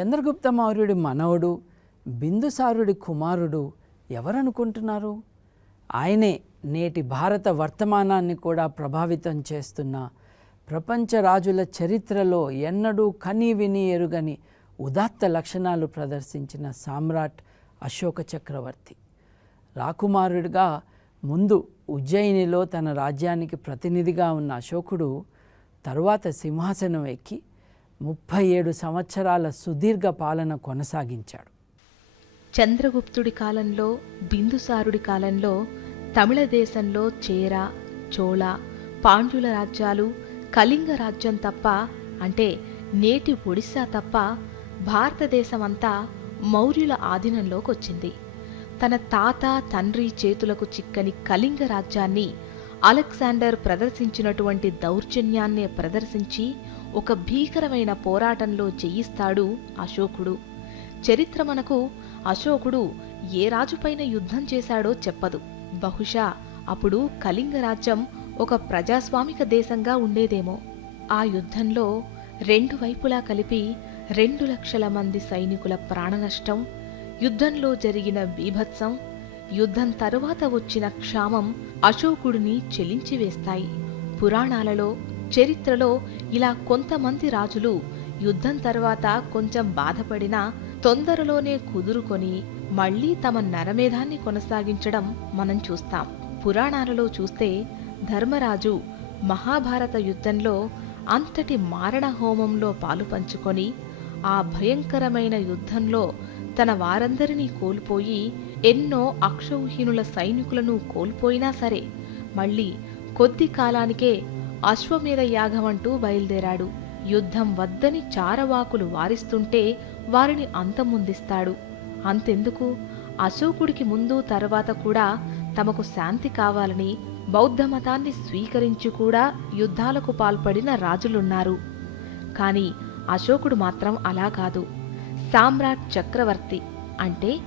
చంద్రగుప్త మౌర్యుడి మనవడు బిందుసారుడి కుమారుడు ఎవరనుకుంటున్నారు? ఆయనే నేటి భారత వర్తమానాన్ని కూడా ప్రభావితం చేస్తున్న ప్రపంచ రాజుల చరిత్రలో ఎన్నడూ కని విని ఎరుగని ఉదాత్త లక్షణాలు ప్రదర్శించిన సామ్రాట్ అశోక చక్రవర్తి. రాకుమారుడిగా ముందు ఉజ్జయినిలో తన రాజ్యానికి ప్రతినిధిగా ఉన్న అశోకుడు తరువాత సింహాసనం ఎక్కి ముప్పై ఏడు సంవత్సరాల సుదీర్ఘ పాలన కొనసాగించాడు. చంద్రగుప్తుడి కాలంలో బిందుసారుడి కాలంలో తమిళ దేశంలో చేర చోళ పాండ్యుల రాజ్యాలు కళింగ రాజ్యం తప్ప అంటే నేటి ఒడిశా తప్ప భారతదేశమంతా మౌర్యుల ఆధీనంలోకి వచ్చింది తన తాత తండ్రి చేతులకు చిక్కని కళింగ రాజ్యాన్ని అలెగ్జాండర్ ప్రదర్శించినటువంటి దౌర్జన్యాన్నే ప్రదర్శించి ఒక భీకరమైన పోరాటంలో జయిస్తాడు అశోకుడు. చరిత్ర మనకు అశోకుడు ఏ రాజుపైన యుద్ధం చేశాడో చెప్పదు. బహుశా అప్పుడు కళింగ రాజ్యం ఒక ప్రజాస్వామిక దేశంగా ఉండేదేమో. ఆ యుద్ధంలో రెండు వైపులా కలిపి రెండు లక్షల మంది సైనికుల ప్రాణనష్టం యుద్ధంలో జరిగిన బీభత్సం యుద్ధం తరువాత వచ్చిన క్షామం అశోకుడిని చెలించివేస్తాయి. పురాణాలలో చరిత్రలో ఇలా కొంతమంది రాజులు యుద్ధం తర్వాత కొంచెం బాధపడినా తొందరలోనే కుదురుకొని మళ్ళీ తమ నరమేధాన్ని కొనసాగించడం మనం చూస్తాం. పురాణాలలో చూస్తే ధర్మరాజు మహాభారత యుద్ధంలో అంతటి మారణ హోమంలో పాలు పంచుకొని ఆ భయంకరమైన యుద్ధంలో తన వారందరినీ కోల్పోయి ఎన్నో అక్షౌహీనుల సైనికులను కోల్పోయినా సరే మళ్ళీ కొద్ది కాలానికే అశ్వమేధ యాగమంటూ బయలుదేరాడు. యుద్ధం వద్దని చారవాకులు వారిస్తుంటే వారిని అంతమొందిస్తాడు. అంతెందుకు? అశోకుడికి ముందు తర్వాత కూడా తమకు శాంతి కావాలని బౌద్ధ మతాన్ని స్వీకరించి కూడా యుద్ధాలకు పాల్పడిన రాజులున్నారు. కాని అశోకుడు మాత్రం అలా కాదు. సామ్రాట్ చక్రవర్తి అంటే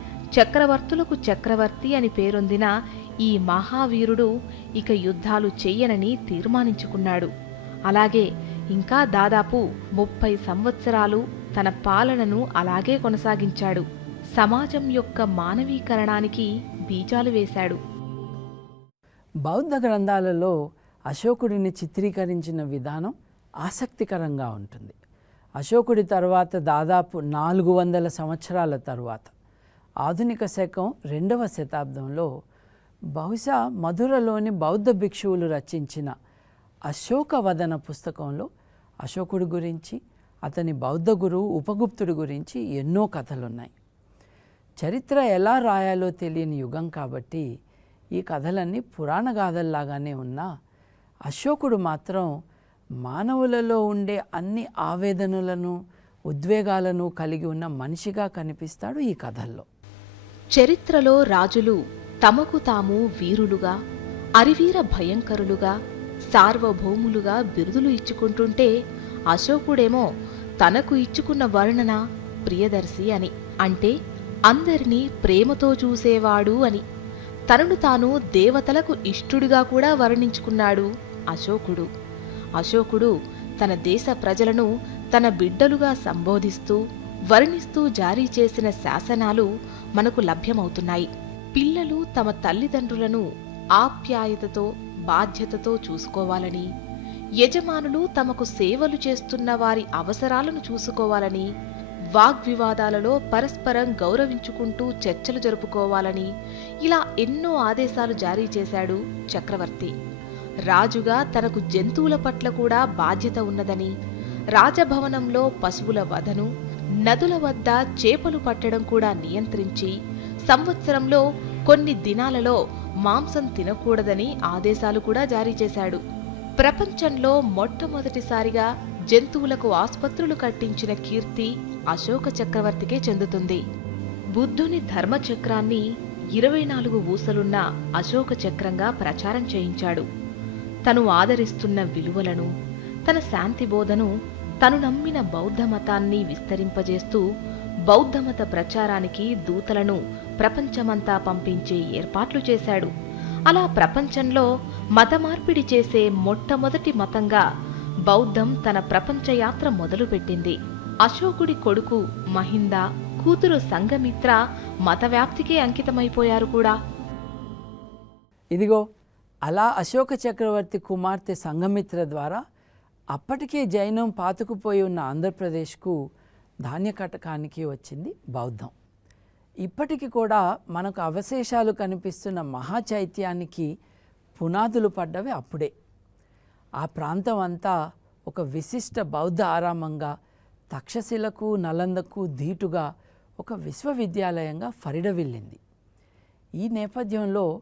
చక్రవర్తులకు చక్రవర్తి అని పేరొందిన ఈ మహావీరుడు ఇక యుద్ధాలు చెయ్యనని తీర్మానించుకున్నాడు. అలాగే ఇంకా దాదాపు ముప్పై సంవత్సరాలు తన పాలనను అలాగే కొనసాగించాడు. సమాజం యొక్క మానవీకరణానికి బీజాలు వేశాడు. బౌద్ధ గ్రంథాలలో అశోకుడిని చిత్రీకరించిన విధానం ఆసక్తికరంగా ఉంటుంది. అశోకుడి తర్వాత దాదాపు నాలుగు వందల సంవత్సరాల తరువాత ఆధునిక శకం రెండవ శతాబ్దంలో బహుశా మధురలోని బౌద్ధ భిక్షువులు రచించిన అశోకవదన పుస్తకంలో అశోకుడి గురించి అతని బౌద్ధ గురువు ఉపగుప్తుడి గురించి ఎన్నో కథలున్నాయి. చరిత్ర ఎలా రాయాలో తెలియని యుగం కాబట్టి ఈ కథలన్నీ పురాణ గాథల్లాగానే ఉన్నా అశోకుడు మాత్రం మానవులలో ఉండే అన్ని ఆవేదనలను ఉద్వేగాలను కలిగి ఉన్న మనిషిగా కనిపిస్తాడు ఈ కథల్లో. చరిత్రలో రాజులు తమకు తాము వీరులుగా అరివీర భయంకరులుగా సార్వభౌములుగా బిరుదులు ఇచ్చుకుంటుంటే అశోకుడేమో తనకు ఇచ్చుకున్న వర్ణన ప్రియదర్శి అని అంటే అందరినీ ప్రేమతో చూసేవాడు అని. తనను తాను దేవతలకు ఇష్టుడిగా కూడా వర్ణించుకున్నాడు అశోకుడు. అశోకుడు తన దేశ ప్రజలను తన బిడ్డలుగా సంబోధిస్తూ వర్ణిస్తూ జారీ చేసిన శాసనాలు మనకు లభ్యమవుతున్నాయి. పిల్లలు తమ తల్లిదండ్రులను ఆప్యాయతతో బాధ్యతతో చూసుకోవాలని యజమానులు తమకు సేవలు చేస్తున్న వారి అవసరాలను చూసుకోవాలని వాగ్వివాదాలలో పరస్పరం గౌరవించుకుంటూ చర్చలు జరుపుకోవాలని ఇలా ఎన్నో ఆదేశాలు జారీ చేశాడు చక్రవర్తి. రాజుగా తనకు జంతువుల పట్ల కూడా బాధ్యత ఉన్నదని రాజభవనంలో పశువుల వధను నదుల వద్ద చేపలు పట్టడం కూడా నియంత్రించి సంవత్సరంలో కొన్ని దినాలలో మాంసం తినకూడదని ఆదేశాలు కూడా జారీ చేశాడు. ప్రపంచంలో మొట్టమొదటిసారిగా జంతువులకు ఆసుపత్రులు కట్టించిన కీర్తి అశోక చక్రవర్తికే చెందుతుంది. బుద్ధుని ధర్మచక్రాన్ని ఇరవై నాలుగు ఊసలున్న అశోక చక్రంగా ప్రచారం చేయించాడు. తను ఆదరిస్తున్న విలువలను తన శాంతి బోధను తను నమ్మిన బౌద్ధ మతాన్ని విస్తరింపజేస్తూ బౌద్ధమత ప్రచారానికి దూతలను ప్రపంచమంతా పంపించే ఏర్పాట్లు చేశాడు. అలా ప్రపంచంలో మత మార్పిడి చేసే మొట్టమొదటి మతంగా బౌద్ధం తన ప్రపంచ యాత్ర మొదలుపెట్టింది. అశోకుడి కొడుకు మహింద కూతురు సంగమిత్ర మతవ్యాప్తికే అంకితమైపోయారు కూడా. ఇదిగో అలా అశోక చక్రవర్తి కుమార్తె సంఘమిత్ర ద్వారా అప్పటికే జైనం పాతుకుపోయి ఉన్న ఆంధ్రప్రదేశ్కు ధాన్య కటకానికి వచ్చింది బౌద్ధం. ఇప్పటికి కూడా మనకు అవశేషాలు కనిపిస్తున్న మహాచైత్యానికి పునాదులు పడ్డవి అప్పుడే. ఆ ప్రాంతం అంతా ఒక విశిష్ట బౌద్ధ ఆరామంగా తక్షశిలకు నలందకు ధీటుగా ఒక విశ్వవిద్యాలయంగా ఫరిడవిల్లింది ఈ నేపథ్యంలో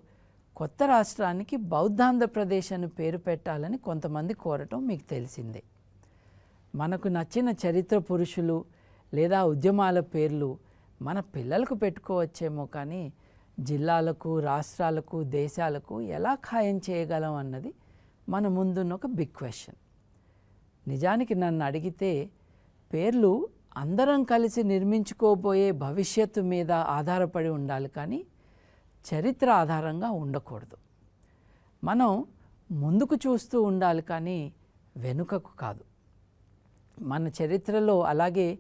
కొత్త రాష్ట్రానికి బౌద్ధాంధ్రప్రదేశ్ అని పేరు పెట్టాలని కొంతమంది కోరటం మీకు తెలిసిందే. మనకు నచ్చిన చరిత్ర పురుషులు లేదా ఉద్యమాల పేర్లు మన పిల్లలకు పెట్టుకోవచ్చేమో కానీ జిల్లాలకు రాష్ట్రాలకు దేశాలకు ఎలా ఖాయం చేయగలం అన్నది మన ముందున్న ఒక బిగ్ క్వశ్చన్ నిజానికి నన్ను అడిగితే పేర్లు అందరం కలిసి నిర్మించుకోబోయే భవిష్యత్తు మీద ఆధారపడి ఉండాలి కానీ చరిత్ర ఆధారంగా ఉండకూడదు. మనం ముందుకు చూస్తూ ఉండాలి కానీ వెనుకకు కాదు. మన చరిత్రలో అలాగే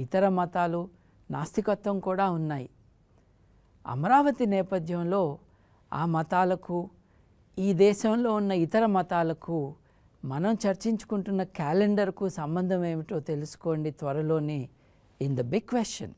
ఇతర మతాలు నాస్తికత్వం కూడా ఉన్నాయి. అమరావతి నేపథ్యంలో ఆ మతాలకు ఈ దేశంలో ఉన్న ఇతర మతాలకు మనం చర్చించుకుంటున్న క్యాలెండర్కు సంబంధం ఏమిటో తెలుసుకోండి త్వరలోనే. In the big question